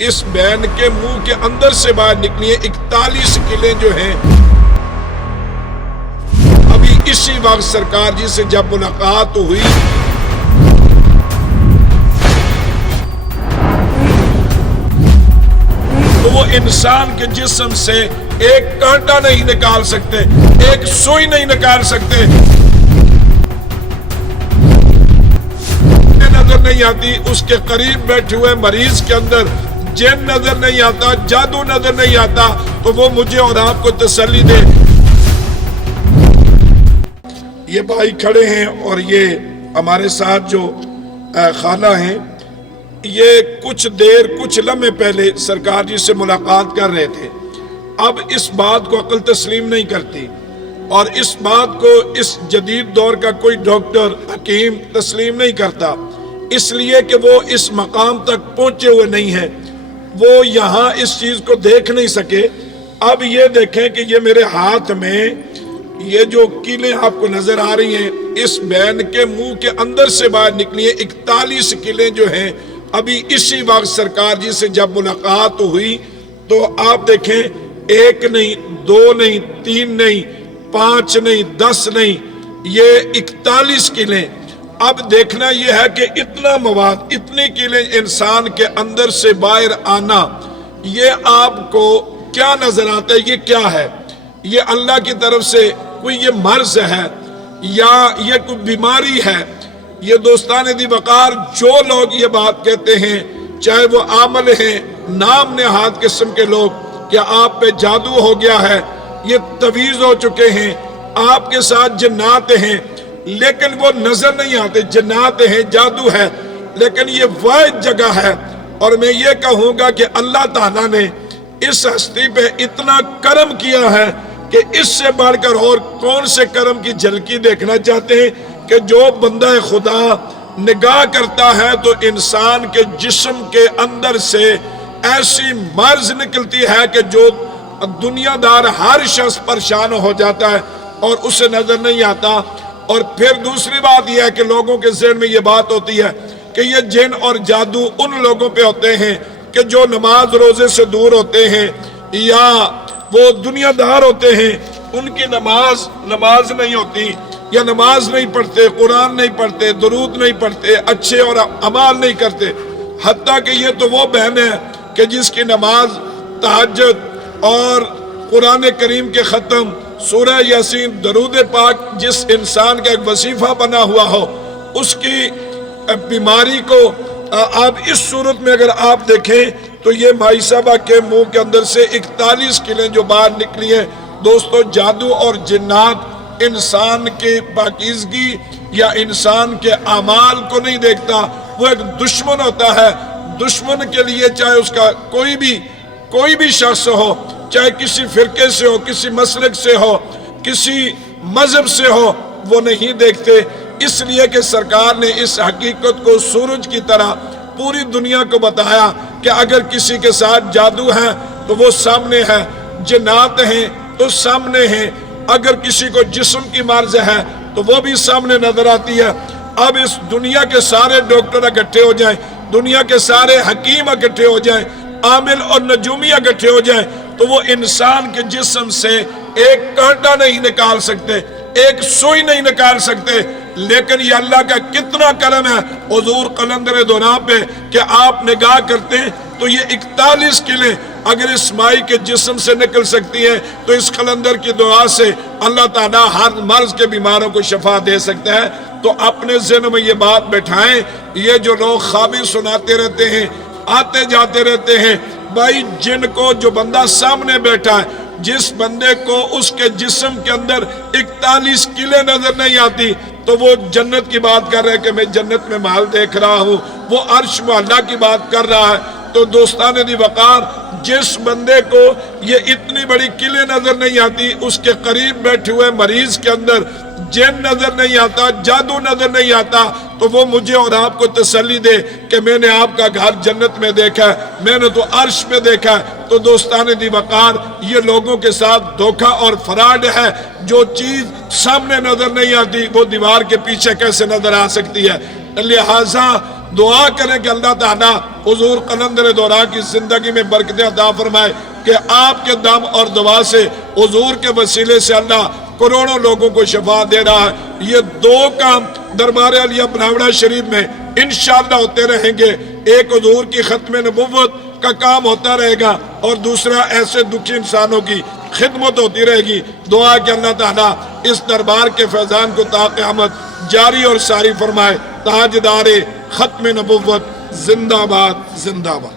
اس بین کے منہ کے اندر سے باہر نکلی ہیں 41 قلعے جو ہیں۔ ابھی اسی وقت سرکار جی سے جب ملاقات ہوئی تو وہ انسان کے جسم سے ایک کانٹا نہیں نکال سکتے، ایک سوئی نہیں نکال سکتے، نظر نہیں آتی۔ اس کے قریب بیٹھے ہوئے مریض کے اندر جن نظر نہیں آتا، جادو نظر نہیں آتا، تو وہ مجھے اور آپ کو تسلی دے۔ یہ بھائی کھڑے ہیں اور یہ ہمارے ساتھ جو خالہ ہیں، یہ کچھ دیر کچھ لمحے پہلے سرکار جی سے ملاقات کر رہے تھے۔ اب اس بات کو عقل تسلیم نہیں کرتی، اور اس بات کو اس جدید دور کا کوئی ڈاکٹر حکیم تسلیم نہیں کرتا، اس لیے کہ وہ اس مقام تک پہنچے ہوئے نہیں ہیں، وہ یہاں اس چیز کو دیکھ نہیں سکے۔ اب یہ دیکھیں کہ یہ میرے ہاتھ میں یہ جو قلعیں آپ کو نظر آ رہی ہیں، اس بین کے منہ کے اندر سے باہر نکلی ہیں 41 قلعیں جو ہیں۔ ابھی اسی وقت سرکار جی سے جب ملاقات ہوئی تو آپ دیکھیں، ایک نہیں، دو نہیں، تین نہیں، 5 نہیں، 10 نہیں، یہ 41 قلعیں۔ اب دیکھنا یہ ہے کہ اتنا مواد، اتنی قلعیں انسان کے اندر سے باہر آنا، یہ آپ کو کیا نظر آتا ہے؟ یہ کیا ہے؟ یہ اللہ کی طرف سے کوئی یہ مرض ہے یا یہ کوئی بیماری ہے؟ یہ دوستان دی وقار جو لوگ یہ بات کہتے ہیں، چاہے وہ عامل ہیں، نام نہاد قسم کے لوگ، کہ آپ پہ جادو ہو گیا ہے، یہ تویز ہو چکے ہیں، آپ کے ساتھ جنات ہیں، لیکن وہ نظر نہیں آتے، جنات ہیں، جادو ہے، لیکن یہ واحد جگہ ہے۔ اور میں یہ کہوں گا کہ اللہ تعالیٰ نے اس ہستی پہ اتنا کرم کیا ہے کہ اس سے بڑھ کر اور کون سے کرم کی جھلکی دیکھنا چاہتے ہیں؟ کہ جو بندہ خدا نگاہ کرتا ہے تو انسان کے جسم کے اندر سے ایسی مرض نکلتی ہے کہ جو دنیا دار ہر شخص پریشان ہو جاتا ہے اور اسے نظر نہیں آتا۔ اور پھر دوسری بات یہ ہے کہ لوگوں کے ذہن میں یہ بات ہوتی ہے کہ یہ جن اور جادو ان لوگوں پہ ہوتے ہیں کہ جو نماز روزے سے دور ہوتے ہیں یا وہ دنیا دار ہوتے ہیں، ان کی نماز نہیں ہوتی، یا نماز نہیں پڑھتے، قرآن نہیں پڑھتے، درود نہیں پڑھتے، اچھے اور اعمال نہیں کرتے۔ حتیٰ کہ یہ تو وہ بہن ہے کہ جس کی نماز، تہجد اور قرآن کریم کے ختم، سورہ یاسین، درود پاک جس انسان کا ایک وظیفہ بنا ہوا ہو، اس کی بیماری کو آپ اس صورت میں اگر آپ دیکھیں تو یہ مائی صاحبہ کے منہ کے اندر سے 41 قلعیں جو باہر نکلی ہیں۔ دوستو، جادو اور جنات انسان کے پاکیزگی یا انسان کے اعمال کو نہیں دیکھتا، وہ ایک دشمن ہوتا ہے۔ دشمن کے لیے چاہے اس کا کوئی بھی شخص ہو، چاہے کسی فرقے سے ہو، کسی مسلک سے ہو، کسی مذہب سے ہو، وہ نہیں دیکھتے۔ اس لیے کہ سرکار نے اس حقیقت کو سورج کی طرح پوری دنیا کو بتایا کہ اگر کسی کے ساتھ جادو ہے تو وہ سامنے ہے، جنات ہیں تو سامنے ہیں، اگر کسی کو جسم کی مرض ہے تو وہ بھی سامنے نظر آتی ہے۔ اب اس دنیا کے سارے ڈاکٹر اکٹھے ہو جائیں، دنیا کے سارے حکیم اکٹھے ہو جائیں، عامل اور نجومی اکٹھے ہو جائیں، تو وہ انسان کے جسم سے ایک کانٹا نہیں نکال سکتے، ایک سوئی نہیں نکال سکتے۔ لیکن یہ اللہ کا کتنا کرم ہے حضور قلندر دوران پہ کہ آپ نگاہ کرتے ہیں تو یہ 41 قلعیں اگر اس مائی کے جسم سے نکل سکتی ہیں تو اس قلندر کی دعا سے اللہ تعالیٰ ہر مرض کے بیماروں کو شفا دے سکتا ہے۔ تو اپنے ذہن میں یہ بات بٹھائیں، یہ جو لوگ خوابیں سناتے رہتے ہیں، آتے جاتے رہتے ہیں، بھائی جن کو جو بندہ سامنے بیٹھا ہے، جس بندے کو اس کے جسم کے اندر 41 قلعیں نظر نہیں آتی تو وہ جنت کی بات کر رہے ہیں کہ میں جنت میں محل دیکھ رہا ہوں، وہ عرش معلیٰ کی بات کر رہا ہے۔ تو دوستان دی وقار، جس بندے کو یہ اتنی بڑی قلعیں نظر نہیں آتی، اس کے قریب بیٹھے ہوئے مریض کے اندر جن نظر نہیں آتا، جادو نظر نہیں آتا، تو وہ مجھے اور آپ کو تسلی دے کہ میں نے آپ کا گھر جنت میں دیکھا ہے، میں نے تو عرش میں دیکھا ہے۔ تو دوستان دی وقار، یہ لوگوں کے ساتھ دھوکہ اور فراڈ ہے۔ جو چیز سامنے نظر نہیں آتی وہ دیوار کے پیچھے کیسے نظر آ سکتی ہے؟ لہٰذا دعا کریں کہ اللہ تعالیٰ حضور قلندر دورہ کی زندگی میں برکت عطا فرمائے کہ آپ کے دم اور دعا سے حضور کے وسیلے سے اللہ کروڑوں لوگوں کو شفا دے رہا ہے۔ یہ دو کام دربار علیہ بناوڑہ شریف میں انشاءاللہ ہوتے رہیں گے، ایک حضور کی ختم نبوت کا کام ہوتا رہے گا اور دوسرا ایسے دکھی انسانوں کی خدمت ہوتی رہے گی۔ دعا کہ اللہ تعالیٰ اس دربار کے فیضان کو تا قیامت جاری اور ساری فرمائے۔ تاجدار ختم نبوت زندہ باد، زندہ باد۔